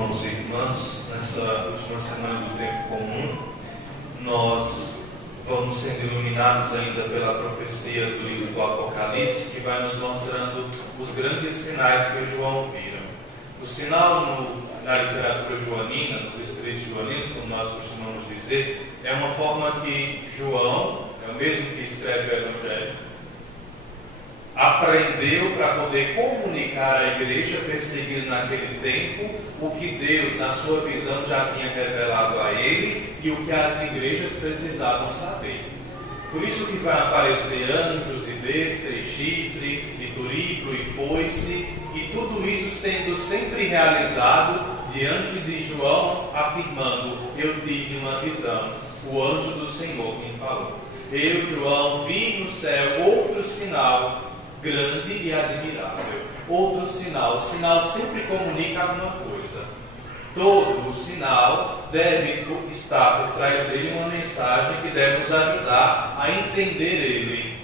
irmãos e irmãs, nessa última semana do tempo comum, nós vamos sendo iluminados ainda pela profecia do livro do Apocalipse, que vai nos mostrando os grandes sinais que João vira. O sinal na literatura joanina, nos escritos joaninos, como nós costumamos dizer, é uma forma que João, é o mesmo que escreve o Evangelho, aprendeu para poder comunicar à igreja perseguida naquele tempo o que Deus, na sua visão, já tinha revelado a ele e o que as igrejas precisavam saber. Por isso que vai aparecer anjos e besta e chifre e turículo e foice, e tudo isso sendo sempre realizado diante de João, afirmando: eu tive uma visão, o anjo do Senhor me falou. Eu, João, vi no céu outro sinal grande e admirável. Outro sinal. O sinal sempre comunica alguma coisa. Todo o sinal deve estar por trás dele uma mensagem que deve nos ajudar a entender ele.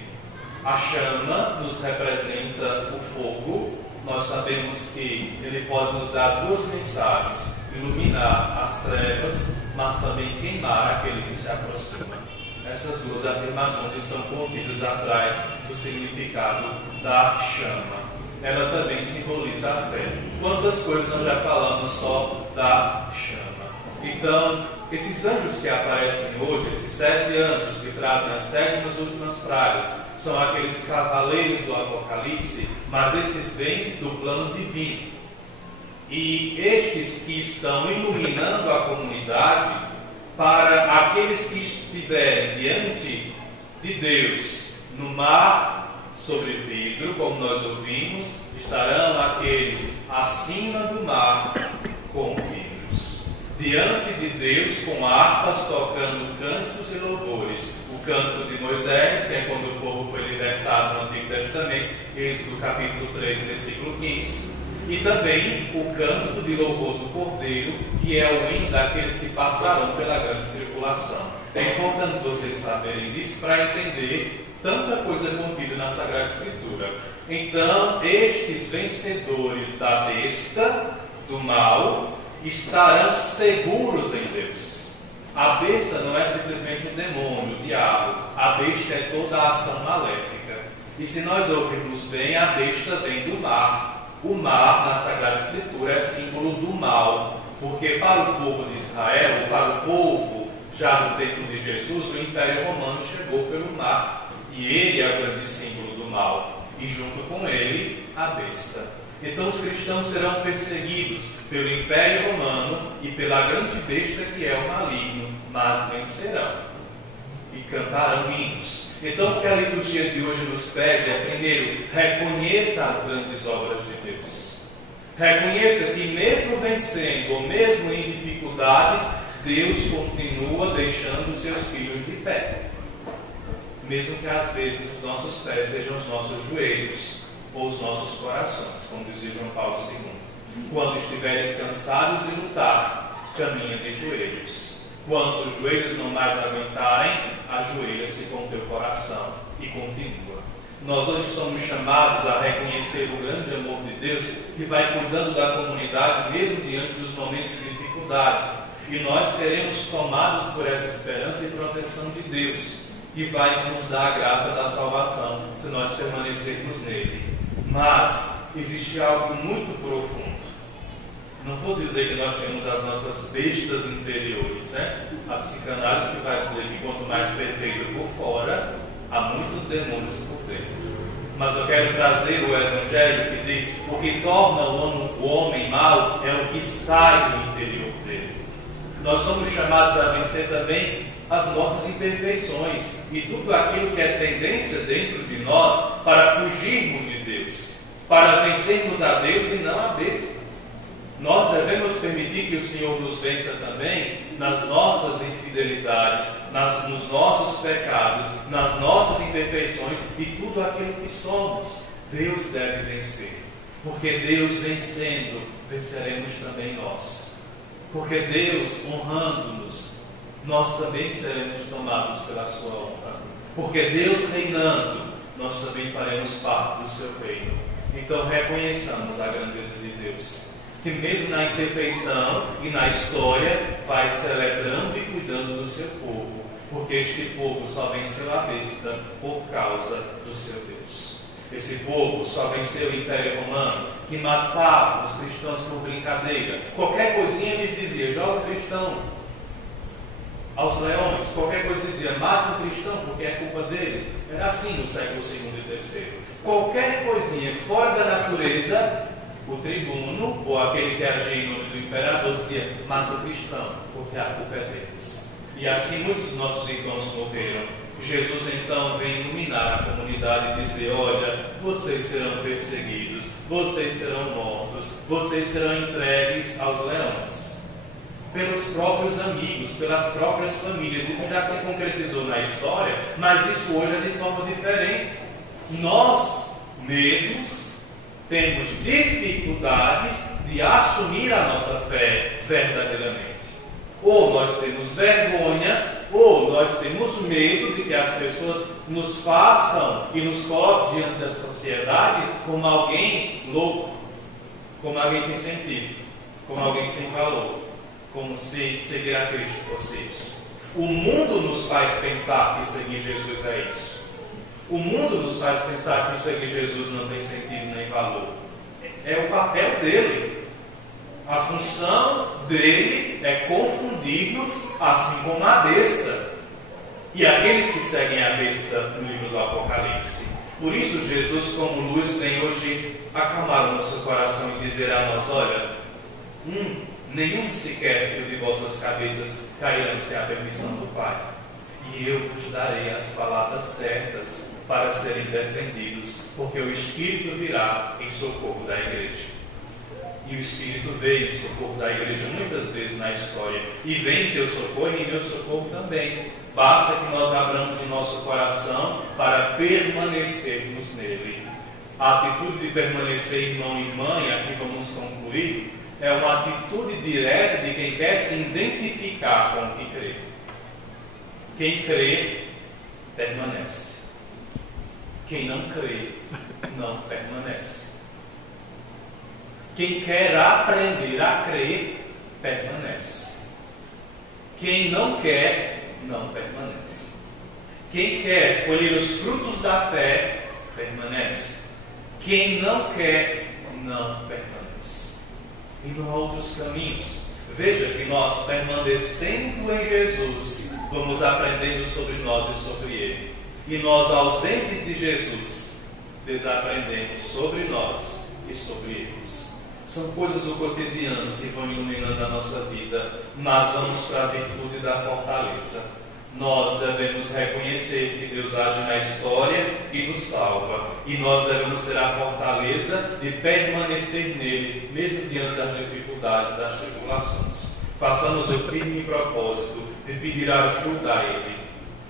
A chama nos representa o fogo. Nós sabemos que ele pode nos dar duas mensagens: iluminar as trevas, mas também queimar aquele que se aproxima. Essas duas afirmações estão contidas atrás do significado da chama. Ela também simboliza a fé. Quantas coisas nós já falamos só da chama? Então, esses anjos que aparecem hoje, esses 7 anjos que trazem as 7 últimas pragas, são aqueles cavaleiros do Apocalipse, mas esses vêm do plano divino. E estes que estão iluminando a comunidade, para aqueles que estiverem diante de Deus no mar sobre vidro, como nós ouvimos, estarão aqueles acima do mar com vidros. Diante de Deus com harpas tocando cantos e louvores. O canto de Moisés, que é quando o povo foi libertado no Antigo Testamento, Êxodo capítulo 3, versículo 15. E também o canto de louvor do Cordeiro, que é o hino daqueles que passarão pela grande tribulação. É importante vocês saberem disso para entender tanta coisa contida na Sagrada Escritura. Então, estes vencedores da besta, do mal, estarão seguros em Deus. A besta não é simplesmente um demônio, o diabo. A besta é toda a ação maléfica. E se nós ouvirmos bem, a besta vem do mar. O mar, na Sagrada Escritura, é símbolo do mal, porque para o povo de Israel, para o povo já no tempo de Jesus, o Império Romano chegou pelo mar, e ele é o grande símbolo do mal, e junto com ele, a besta. Então os cristãos serão perseguidos pelo Império Romano e pela grande besta que é o maligno, mas vencerão e cantarão hinos. Então, o que a liturgia de hoje nos pede é, primeiro, reconheça as grandes obras de Deus. Reconheça que, mesmo vencendo, ou mesmo em dificuldades, Deus continua deixando os seus filhos de pé. Mesmo que, às vezes, os nossos pés sejam os nossos joelhos, ou os nossos corações, como dizia João Paulo II. Quando estiveres cansados de lutar, caminha de joelhos. Quando os joelhos não mais aguentarem, ajoelha-se com o teu coração e continua. Nós hoje somos chamados a reconhecer o grande amor de Deus, que vai cuidando da comunidade mesmo diante dos momentos de dificuldade. E nós seremos tomados por essa esperança e proteção de Deus, que vai nos dar a graça da salvação, se nós permanecermos nele. Mas existe algo muito profundo. Não vou dizer que nós temos as nossas bestas interiores, né? A psicanálise que vai dizer que quanto mais perfeito por fora, há muitos demônios por dentro. Mas eu quero trazer o Evangelho que diz: o que torna o homem mau é o que sai do interior dele. Nós somos chamados a vencer também as nossas imperfeições e tudo aquilo que é tendência dentro de nós para fugirmos de Deus, para vencermos a Deus e não a besta. Nós devemos permitir que o Senhor nos vença também nas nossas infidelidades, nos nossos pecados, nas nossas imperfeições e tudo aquilo que somos. Deus deve vencer, porque Deus vencendo, venceremos também nós. Porque Deus honrando-nos, nós também seremos tomados pela sua honra. Porque Deus reinando, nós também faremos parte do seu reino. Então reconheçamos a grandeza de Deus. que mesmo na imperfeição e na história vai celebrando e cuidando do seu povo, porque este povo só venceu a besta por causa do seu Deus. Esse povo só venceu o Império Romano, que matava os cristãos por brincadeira. Qualquer coisinha eles diziam: joga o cristão aos leões. Qualquer coisa dizia: mata o cristão porque é culpa deles. Era assim no século II e III. Qualquer coisinha fora da natureza, o tribuno ou aquele que agia em nome do imperador dizia: mata o cristão porque a culpa é deles. E assim muitos dos nossos irmãos morreram. Jesus então vem iluminar a comunidade e dizer: olha, vocês serão perseguidos, vocês serão mortos, vocês serão entregues aos leões, pelos próprios amigos, pelas próprias famílias. Isso já se concretizou na história, mas isso hoje é de forma diferente. Nós mesmos temos dificuldades de assumir a nossa fé verdadeiramente. Ou nós temos vergonha, ou nós temos medo de que as pessoas nos façam e nos coloquem diante da sociedade como alguém louco, como alguém sem sentido, como alguém sem valor, como se seguir a Cristo fosse isso. O mundo nos faz pensar que seguir Jesus é isso. O mundo nos faz pensar que seguir Jesus não tem sentido nem valor. É o papel dele. A função dele é confundir-nos assim como a besta. E aqueles que seguem a besta no livro do Apocalipse. Por isso Jesus, como luz, vem hoje acalmar o nosso coração e dizer a nós: olha, nenhum sequer fio de vossas cabeças cairão sem a permissão do Pai. E eu vos darei as palavras certas para serem defendidos, porque o Espírito virá em socorro da igreja. E o Espírito veio em socorro da igreja muitas vezes na história, e vem em teu socorro e em meu socorro também. Basta que nós abramos o nosso coração para permanecermos nele. A atitude de permanecer irmão e irmã, e aqui vamos concluir, é uma atitude direta de quem quer se identificar com o que crê. Quem crê, permanece. Quem não crê, não permanece. Quem quer aprender a crer, permanece. Quem não quer, não permanece. Quem quer colher os frutos da fé, permanece. Quem não quer, não permanece. E não há outros caminhos. Veja que nós, permanecendo em Jesus, vamos aprendendo sobre nós e sobre Ele. E nós, ausentes de Jesus, desaprendemos sobre nós e sobre eles. São coisas do cotidiano que vão iluminando a nossa vida, mas vamos para a virtude da fortaleza. Nós devemos reconhecer que Deus age na história e nos salva. E nós devemos ter a fortaleza de permanecer nele, mesmo diante das dificuldades, das tribulações. Façamos o firme propósito de pedir ajuda a Ele,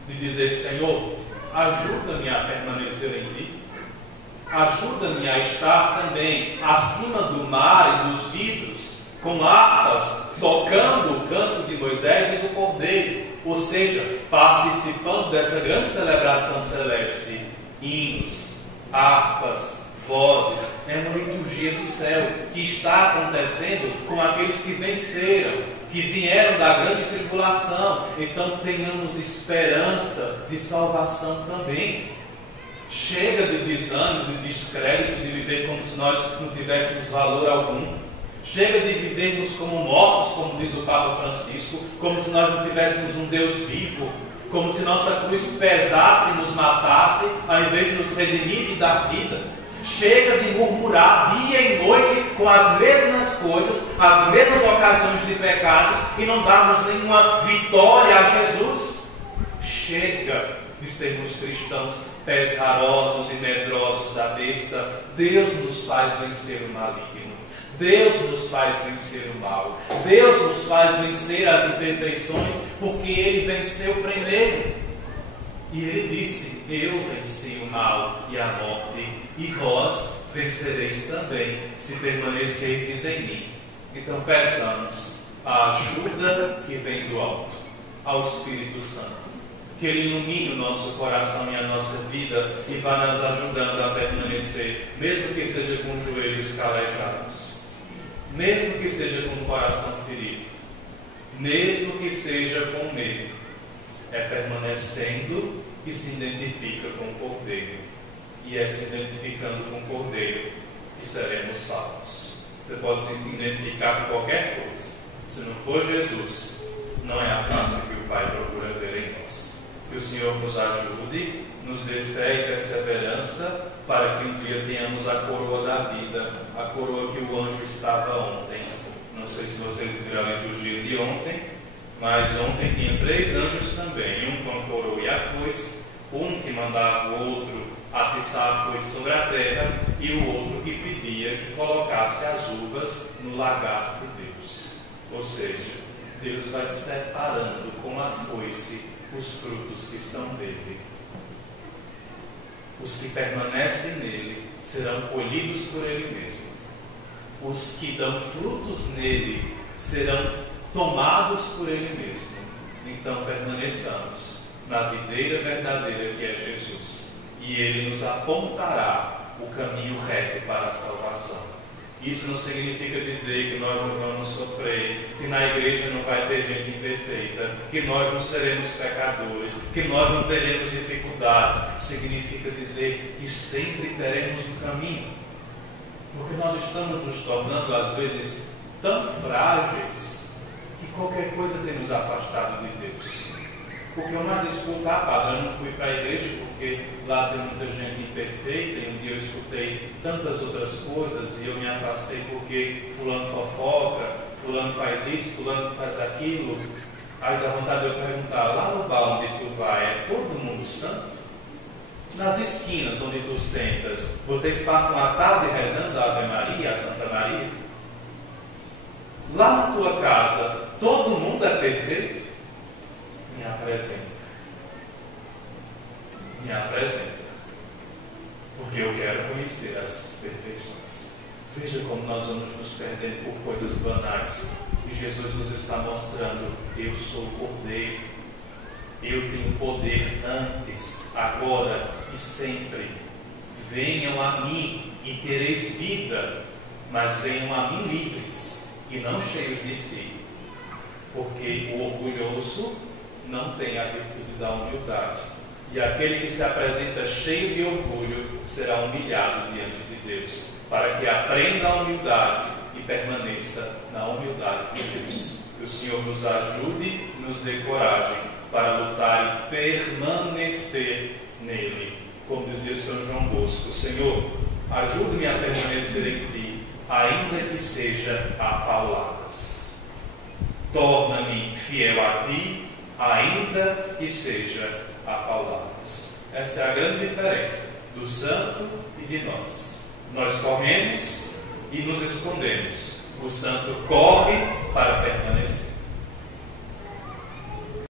de dizer: Senhor, ajuda-me a permanecer em Ti. Ajuda-me a estar também acima do mar e dos vidros, com harpas, tocando o canto de Moisés e do Cordeiro, ou seja, participando dessa grande celebração celeste. Hinos, harpas, vozes, é uma liturgia do céu que está acontecendo com aqueles que venceram, que vieram da grande tribulação. Então tenhamos esperança de salvação também. Chega de desânimo, de descrédito, de viver como se nós não tivéssemos valor algum. Chega de vivermos como mortos, como diz o Papa Francisco, como se nós não tivéssemos um Deus vivo, como se nossa cruz pesasse e nos matasse, ao invés de nos redimir e dar vida. Chega de murmurar dia e noite com as mesmas coisas, as mesmas ocasiões de pecados, e não darmos nenhuma vitória a Jesus. Chega de sermos cristãos pesarosos e medrosos da besta. Deus nos faz vencer o maligno. Deus nos faz vencer o mal. Deus nos faz vencer as imperfeições, porque Ele venceu primeiro. E Ele disse: eu venci o mal e a morte, e vós vencereis também, se permanecerdes em mim. Então peçamos a ajuda que vem do alto, ao Espírito Santo, que Ele ilumine o nosso coração e a nossa vida e vá nos ajudando a permanecer, mesmo que seja com os joelhos calejados. mesmo que seja com o coração ferido, mesmo que seja com medo, é permanecendo que se identifica com o Cordeiro. E é se identificando com o Cordeiro que seremos salvos. Você pode se identificar com qualquer coisa. Se não for Jesus, não é a face que o Pai procura ver em nós. Que o Senhor nos ajude, nos dê fé e perseverança, para que um dia tenhamos a coroa da vida, a coroa que o anjo estava ontem. Não sei se vocês viram a liturgia de ontem, mas ontem tinha 3 anjos também, um com a coroa e a foice, um que mandava o outro atiçar a foice sobre a terra e o outro que pedia que colocasse as uvas no lagar de Deus. Ou seja, Deus vai separando com a foice os frutos que são dele. Os que permanecem nele serão colhidos por ele mesmo. Os que dão frutos nele serão tomados por ele mesmo. Então permaneçamos na videira verdadeira que é Jesus, e ele nos apontará o caminho reto para a salvação. Isso não significa dizer que nós não vamos sofrer, que na igreja não vai ter gente imperfeita, que nós não seremos pecadores, que nós não teremos dificuldades. Significa dizer que sempre teremos um caminho, porque nós estamos nos tornando às vezes tão frágeis que qualquer coisa tem nos afastado de Deus. Porque eu mais escuto, padre, eu não fui para a igreja porque lá tem muita gente imperfeita, e um dia eu escutei tantas outras coisas e eu me afastei porque fulano fofoca, fulano faz isso, fulano faz aquilo. Aí dá vontade de eu perguntar, lá no bar onde tu vai, é todo mundo santo? Nas esquinas onde tu sentas, vocês passam a tarde rezando a Ave Maria, a Santa Maria? Lá na tua casa, todo mundo é perfeito? Me apresenta. Me apresenta. Porque eu quero conhecer essas perfeições. Veja como nós vamos nos perdendo por coisas banais. E Jesus nos está mostrando: eu sou o Cordeiro. Eu tenho poder antes, agora e sempre. Venham a mim e tereis vida, mas venham a mim livres e não cheios de si. Porque o orgulhoso não tem a virtude da humildade. E aquele que se apresenta cheio de orgulho será humilhado diante de Deus, para que aprenda a humildade e permaneça na humildade de Deus. Que o Senhor nos ajude, nos dê coragem para lutar e permanecer nele. Como dizia São João Bosco: Senhor, ajude-me a permanecer em ti, ainda que seja a pauladas. Torna-me fiel a ti, ainda que seja a pauladas. Essa é a grande diferença do santo e de nós. Nós corremos e nos escondemos. O santo corre para permanecer.